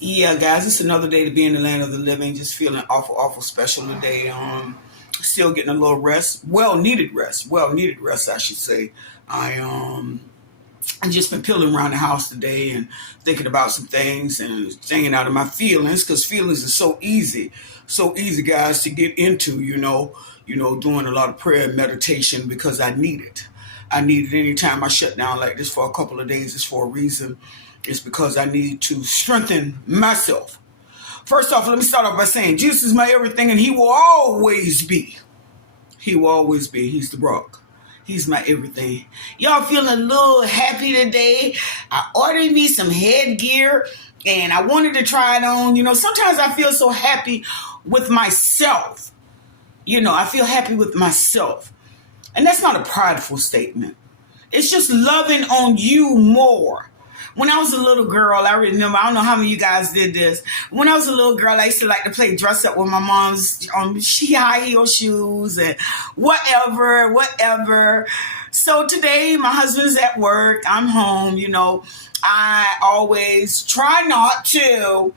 Yeah, guys, it's another day to be in the land of the living. Just feeling awful, awful special today. Still getting a little rest, well needed rest, I should say. I just been peeling around the house today and thinking about some things and staying out of my feelings because feelings are so easy, guys, to get into. Doing a lot of prayer and meditation because I need it. I need it anytime I shut down like this for a couple of days. It's for a reason. It's because I need to strengthen myself. First off, let me start off by saying Jesus is my everything and he will always be. He will always be. He's the rock. He's my everything. Y'all feeling a little happy today? I ordered me some headgear and I wanted to try it on. Sometimes I feel so happy with myself. I feel happy with myself. And that's not a prideful statement. It's just loving on you more. When I was a little girl, I remember, I don't know how many of you guys did this. When I was a little girl, I used to like to play dress up with my mom's high heel shoes and whatever. So today, my husband's at work. I'm home, I always try not to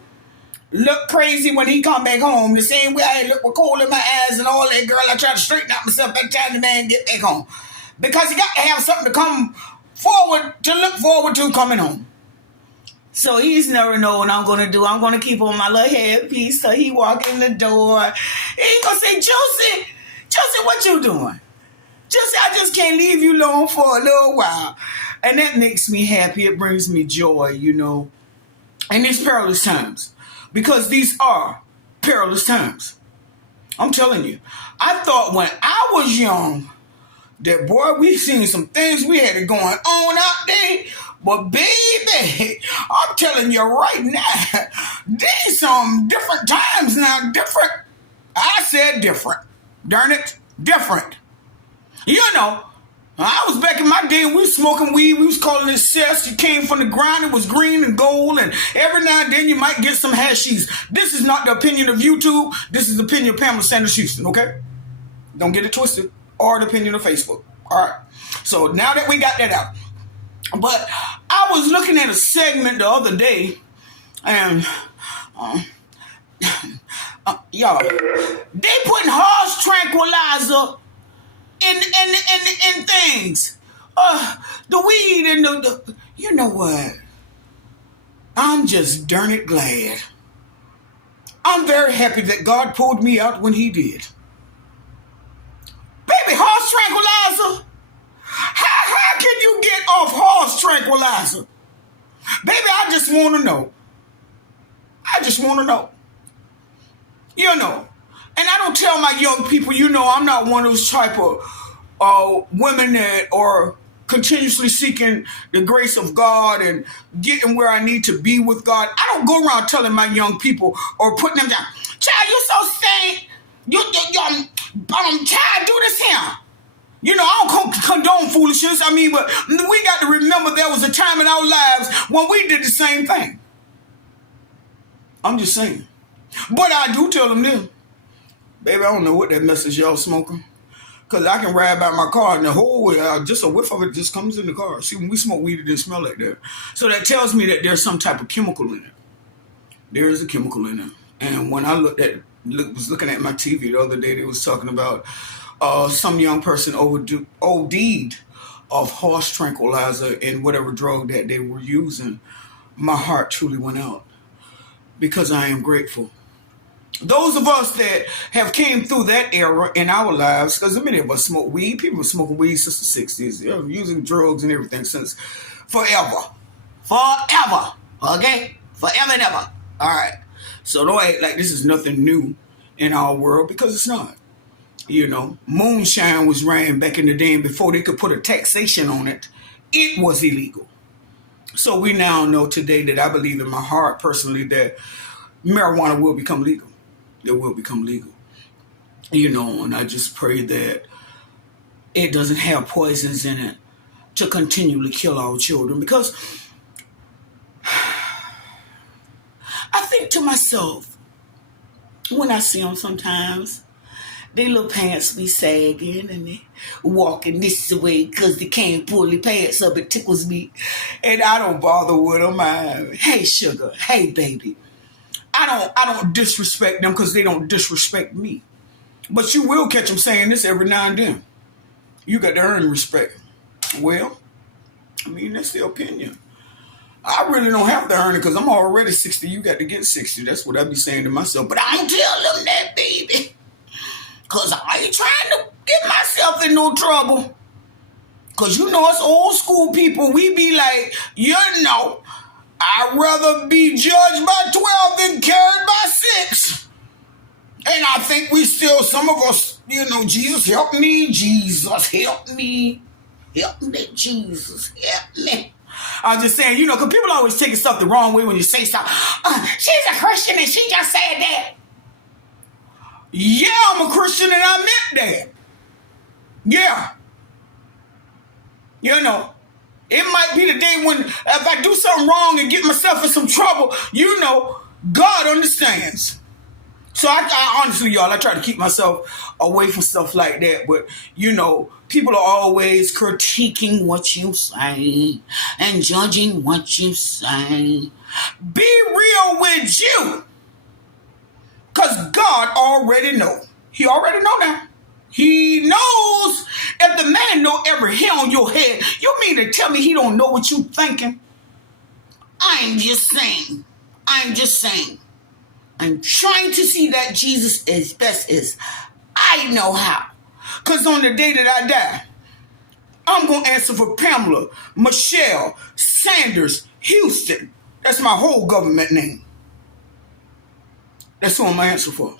look crazy when he come back home. The same way I look with coal in my eyes and all that, girl. I try to straighten out myself by the time the man get back home. Because you got to have something to look forward to coming home. So he's never know what I'm going to do. I'm going to keep on my little headpiece so he walk in the door. And he going to say, Josie, what you doing? Josie, I just can't leave you alone for a little while. And that makes me happy. It brings me joy, in these perilous times. Because these are perilous times. I'm telling you. I thought when I was young that, boy, we seen some things we had it going on out there. But, baby, I'm telling you right now, these some different times now. Different. I said different. Darn it. Different. I was back in my day, we was smoking weed. We was calling it cess. It came from the ground. It was green and gold. And every now and then you might get some hashies. This is not the opinion of YouTube. This is the opinion of Pam Speaks, okay? Don't get it twisted. Or the opinion of Facebook. All right. So now that we got that out. But I was looking at a segment the other day. And, y'all, they putting horse tranquilizer in things. The weed and the you know what? I'm just darn it glad. I'm very happy that God pulled me out when he did. Baby, horse tranquilizer? How can you get off horse tranquilizer? Baby, I just want to know. And I don't tell my young people, I'm not one of those type of women that are continuously seeking the grace of God and getting where I need to be with God. I don't go around telling my young people or putting them down. Child, you so stank. Child, do this here. I don't condone foolishness. But we got to remember there was a time in our lives when we did the same thing. I'm just saying. But I do tell them this. Baby, I don't know what that message y'all smoking. Because I can ride by my car and the whole way, just a whiff of it just comes in the car. See, when we smoke weed, it didn't smell like that. So that tells me that there's some type of chemical in it. There is a chemical in it. And when I was looking at my TV the other day, they was talking about some young person OD'd of horse tranquilizer and whatever drug that they were using. My heart truly went out because I am grateful. Those of us that have came through that era in our lives, because many of us smoke weed. People were smoking weed since the 60s. They're using drugs and everything since forever. Okay? Forever and ever. All right. So don't act like this is nothing new in our world, because it's not. Moonshine was ran back in the day, and before they could put a taxation on it, it was illegal. So we now know today that I believe in my heart personally that marijuana will become legal. It will become legal. And I just pray that it doesn't have poisons in it to continually kill our children, because I think to myself, when I see them sometimes, their little pants be sagging and they walking this way because they can't pull their pants up. It tickles me. And I don't bother with them. Hey, sugar. Hey, baby. I don't disrespect them because they don't disrespect me. But you will catch them saying this every now and then. You got to earn respect. Well, I mean, that's their opinion. I really don't have to earn it because I'm already 60. You got to get 60. That's what I be saying to myself. But I don't tell them that, baby. Because I ain't trying to get myself in no trouble. Because you know us old school people, we be like, I'd rather be judged by 12 than carried by 6. And I think we still, some of us, Jesus help me, Jesus help me. Help me, Jesus, help me. I'm just saying, because people always take stuff the wrong way when you say something. She's a Christian and she just said that. Yeah, I'm a Christian and I meant that. Yeah. It might be the day when if I do something wrong and get myself in some trouble, God understands. So I honestly, y'all, I try to keep myself away from stuff like that. But, people are always critiquing what you say and judging what you say. Be real with you. Because God already know. He already know that. He knows. If the man know every hair on your head, you mean to tell me he don't know what you thinking? I'm just saying. I'm trying to see that Jesus as best as I know how. Because on the day that I die, I'm going to answer for Pamela, Michelle, Sanders, Houston. That's my whole government name. That's who I'm going to answer for.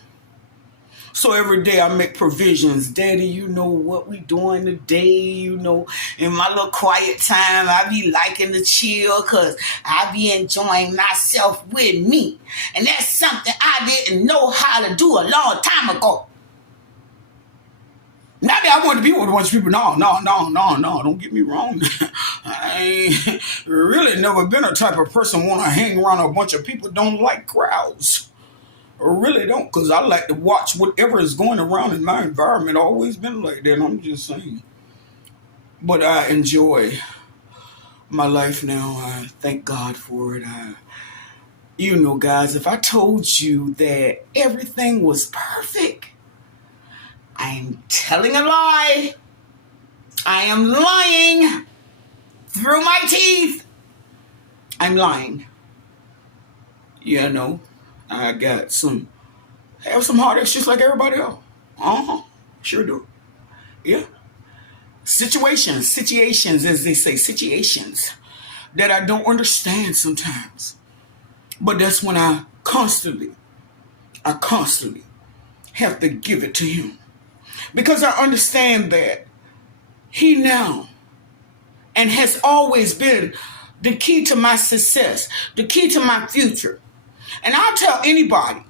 So every day I make provisions. Daddy, you know what we doing today, in my little quiet time, I be liking to chill because I be enjoying myself with me. And that's something I didn't know how to do a long time ago. Not that I want to be with a bunch of people. No, don't get me wrong. I ain't really never been a type of person want to hang around a bunch of people, don't like crowds. I really don't, because I like to watch whatever is going around in my environment. Always been like that, I'm just saying. But I enjoy my life now. I thank God for it. Guys, if I told you that everything was perfect, I'm telling a lie. I am lying through my teeth. I'm lying. I got some heartaches just like everybody else. Sure do. Yeah. Situations, as they say, situations that I don't understand sometimes. But that's when I constantly have to give it to him. Because I understand that he now and has always been the key to my success, the key to my future. And I'll tell anybody,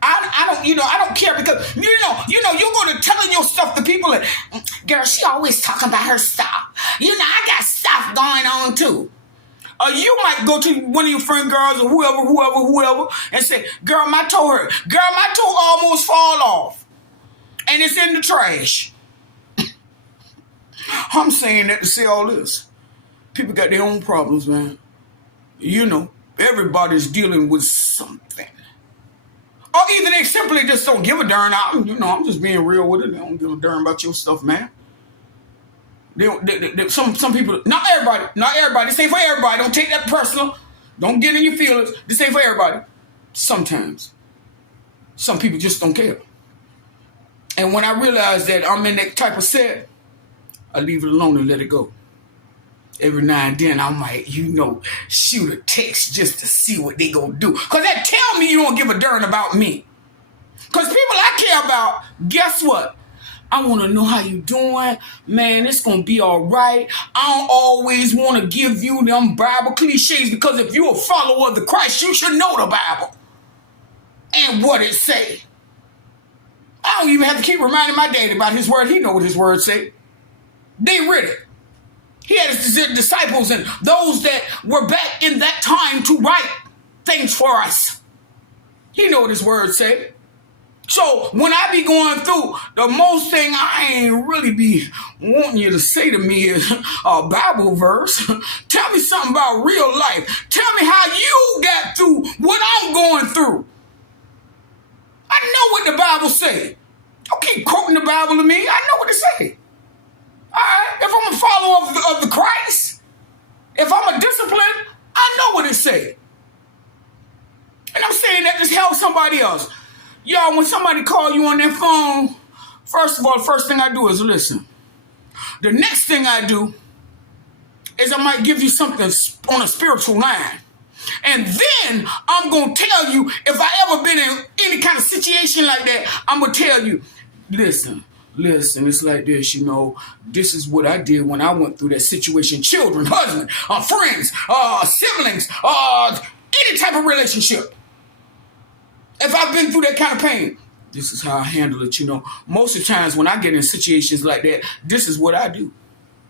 I don't care because, you're going to telling your stuff to people and, girl, she always talking about her stuff. I got stuff going on too. Or you might go to one of your friend girls or whoever, and say, girl, my toe almost fall off. And it's in the trash. I'm saying that to say all this. People got their own problems, man. Everybody's dealing with something. Or either they simply just don't give a darn. I'm just being real with it. They don't give a darn about your stuff, man. Some people, not everybody. This ain't for everybody. Don't take that personal. Don't get in your feelings. This ain't for everybody. Sometimes. Some people just don't care. And when I realize that I'm in that type of set, I leave it alone and let it go. Every now and then I might, shoot a text just to see what they gonna do. Because that tell me you don't give a darn about me. Because people I care about, guess what? I want to know how you doing. Man, it's going to be all right. I don't always want to give you them Bible cliches because if you're a follower of the Christ, you should know the Bible and what it say. I don't even have to keep reminding my daddy about his word. He know what his word say. They read it. He had his disciples and those that were back in that time to write things for us. He know what his word say. So when I be going through, the most thing I ain't really be wanting you to say to me is a Bible verse. Tell me something about real life. Tell me how you got through what I'm going through. say. Don't keep quoting the Bible to me. I know what it say. All right? If I'm a follower of the Christ, if I'm a discipline, I know what it say. And I'm saying that just help somebody else. Y'all, when somebody call you on their phone, first of all, the first thing I do is listen. The next thing I do is I might give you something on a spiritual line. And then I'm going to tell you, if I ever been in any kind of situation like that, I'm going to tell you, listen, it's like this, this is what I did when I went through that situation. Children, husband, friends, siblings, any type of relationship. If I've been through that kind of pain, this is how I handle it, Most of the times when I get in situations like that, this is what I do.